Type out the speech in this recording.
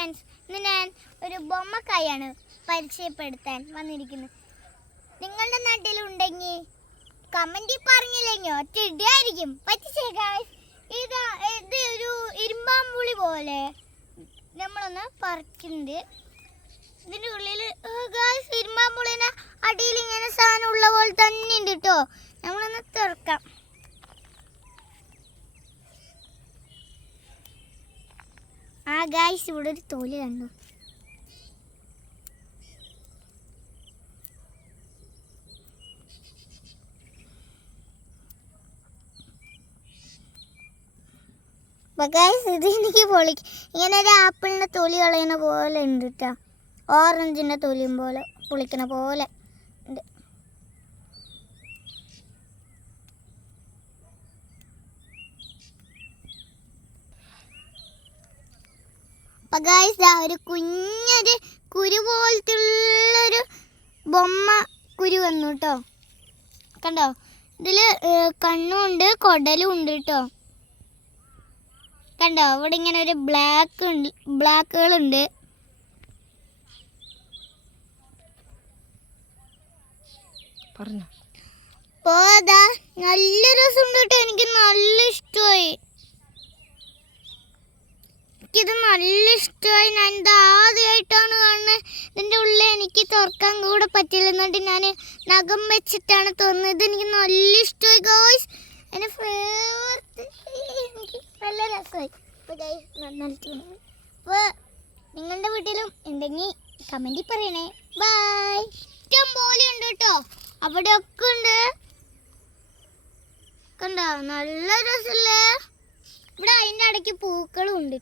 Friends ഇന്ന് ഞാൻ ഒരു ബൊമ്മക്കായാണ് പരിചയപ്പെടുത്താൻ വന്നിരിക്കുന്നത്. നിങ്ങളുടെ നാട്ടിലുണ്ടെങ്കിൽ കമന്റിൽ പറഞ്ഞില്ലെങ്കിൽ ഒറ്റ ഇടിയായിരിക്കും. പറ്റിച്ചേ ഗായ്സ് ഇത് ഇത് ഒരു ഇരുമ്പാമ്പുളി പോലെ നമ്മളൊന്ന് പറിക്കുന്നുണ്ട്. ഇതിന്റെ ഉള്ളിൽ ഗായ്സ് ഇരുമ്പാമ്പുളിന് അടിയിൽ ഇങ്ങനെ സാധനം ഉള്ള പോലെ തന്നെ ഉണ്ട് കേട്ടോ നമ്മളൊന്ന് തുറക്കാം. ഗായ്സ് ഇവിടെ ഒരു തോൽ കണ്ടു. ഇത് എനിക്ക് പൊളി ഇങ്ങനെ ഒരു ആപ്പിളിന്റെ തൊലി കളയുന്ന പോലെ ഉണ്ട് കേട്ടോ ഓറഞ്ചിന്റെ തൊലിയും പോലെ പൊളിക്കണ പോലെ ഉണ്ട്. അപ്പൊ ഗായ്സ് ആ ഒരു കുഞ്ഞൊരു കുരു പോലത്തെ ഉള്ളൊരു ബൊമ്മ കുരു വന്നു കേട്ടോ കണ്ടോ? ഇതിൽ ഏഹ്, കണ്ണുണ്ട് കൊടലും ഉണ്ട് കേട്ടോ കണ്ടോ? ഇവിടെ ഇങ്ങനെ ഒരു ബ്ലാക്ക് ഉണ്ട് ബ്ലാക്കുകളുണ്ട് പറഞ്ഞു. അപ്പോ അതാ നല്ല രസമുണ്ട് കേട്ടോ എനിക്ക് നല്ല ഇഷ്ടമായി എനിക്കിത് നല്ല ഇഷ്ടമായി. ഞാൻ ഇത് ആദ്യമായിട്ടാണ് കാണുന്നത് ഇതിന്റെ ഉള്ളിൽ എനിക്ക് തുറക്കാൻ കൂടെ പറ്റില്ല എന്നിട്ട് ഞാൻ നഖം വെച്ചിട്ടാണ് തോന്നുന്നത് ഇത് എനിക്ക് നല്ല ഇഷ്ടമായി ഗോയ്സ് എന്റെ ഫേവറത്ത് എനിക്ക് നല്ല രസമായി. അപ്പോൾ അപ്പോൾ നിങ്ങളുടെ വീട്ടിലും ഉണ്ടെങ്കിൽ കമന്റിൽ പറയണേ. ബായ് ഇഷ്ടം പോലെ ഉണ്ട് കേട്ടോ. അവിടെ ഒക്കെ ഉണ്ട്. കണ്ടോ? നല്ല രസല്ലേ? ഇവിടെ അതിന്റെ ഇടയ്ക്ക് പൂക്കളും ഉണ്ട്